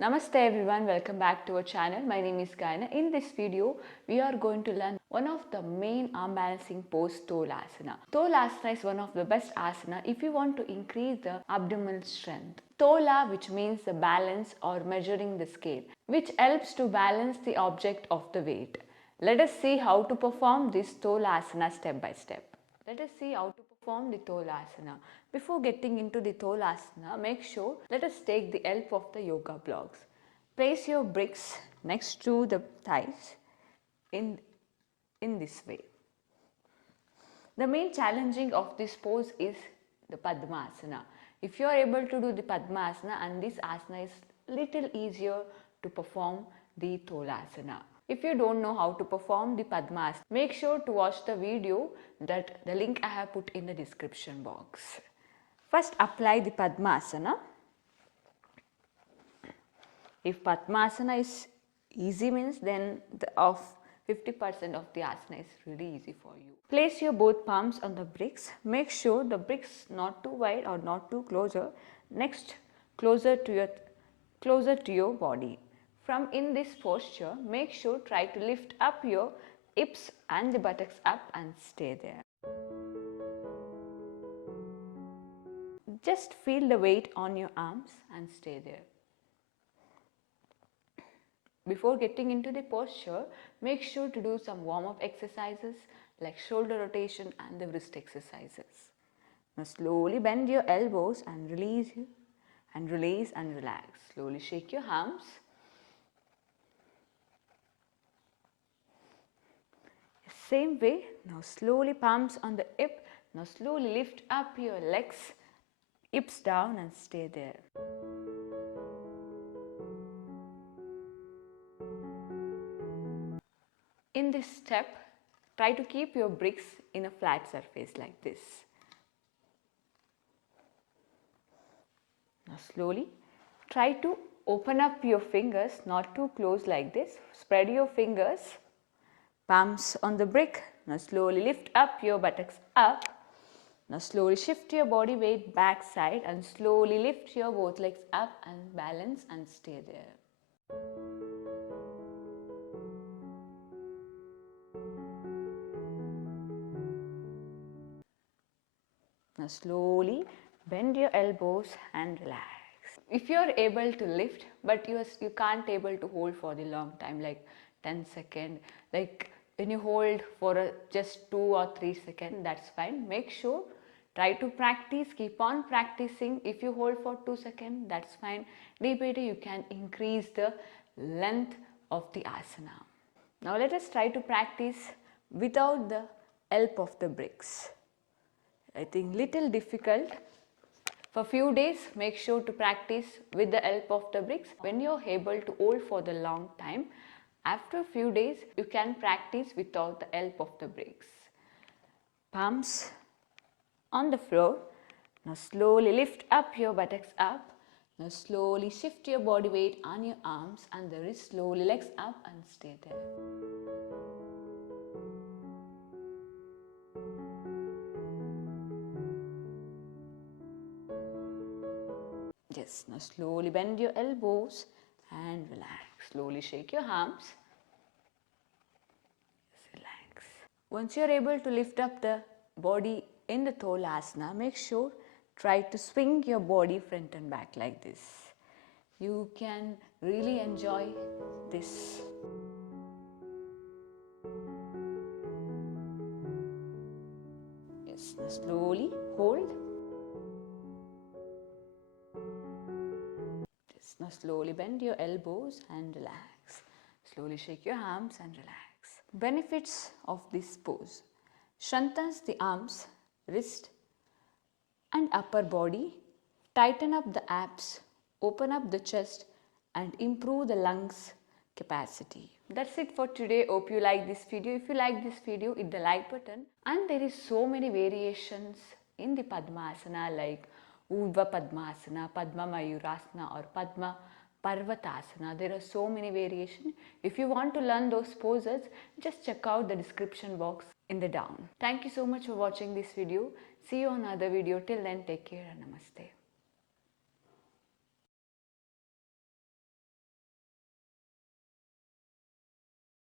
Namaste everyone, welcome back to our channel. My name is Gaina. In this video, we are going to learn one of the main arm balancing pose, Tolasana. Tolasana is one of the best asana if you want to increase the abdominal strength. Tola, which means the balance or measuring the scale, which helps to balance the object of the weight. Let us see how to perform this Tolasana step by step. Let us see how to perform the Tolasana. Before getting into the Tolasana, make sure let us take the help of the yoga blocks. Place your bricks next to the thighs in this way. The main challenging of this pose is the Padmasana. If you are able to do the Padmasana, and this asana is little easier to perform the Tolasana. If you don't know how to perform the Padmasana, make sure to watch the video that the link I have put in the description box. First apply the Padmasana. If Padmasana is easy means then of 50% of the asana is really easy for you. Place your both palms on the bricks. Make sure the bricks not too wide or not too closer. Next, closer to your body. From in this posture, make sure try to lift up your hips and the buttocks up and stay there. Just feel the weight on your arms and stay there. Before getting into the posture, make sure to do some warm-up exercises like shoulder rotation and the wrist exercises. Now slowly bend your elbows and release and relax. Slowly shake your arms. Same way, now slowly palms on the hip. Now slowly lift up your legs, hips down and stay there. In this step, try to keep your bricks in a flat surface like this. Now slowly try to open up your fingers, not too close like this. Spread your fingers, palms on the brick. Now slowly lift up your buttocks up. Now slowly shift your body weight back side and slowly lift your both legs up and balance and stay there. Now slowly bend your elbows and relax. If you are able to lift but you can't able to hold for the long time like 10 seconds, like when you hold for just 2 or 3 seconds, that's fine. Make sure try to practice, keep on practicing. If you hold for 2 seconds, that's fine. Day by day you can increase the length of the asana. Now let us try to practice without the help of the bricks. I think little difficult. For few days, make sure to practice with the help of the bricks. When you're able to hold for the long time, after few days, you can practice without the help of the bricks. Palms on the floor. Now slowly lift up your buttocks up. Now slowly shift your body weight on your arms and the wrist. Slowly legs up and stay there. Yes, now slowly bend your elbows and relax. Slowly shake your arms. Relax. Once you are able to lift up the body in the Tolasana, make sure try to swing your body front and back like this. You can really enjoy this. Yes, now slowly hold. Now slowly bend your elbows and relax. Slowly shake your arms and relax. Benefits of this pose. Strengthens the arms, wrist and upper body. Tighten up the abs, open up the chest and improve the lungs capacity. That's it for today. Hope you like this video. If you like this video, hit the like button. And there is so many variations in the Padmasana like Urdhva Padmasana, Padma Mayurasana or Padma Parvatasana. There are so many variations. If you want to learn those poses, just check out the description box in the down. Thank you so much for watching this video. See you on another video. Till then, take care and namaste.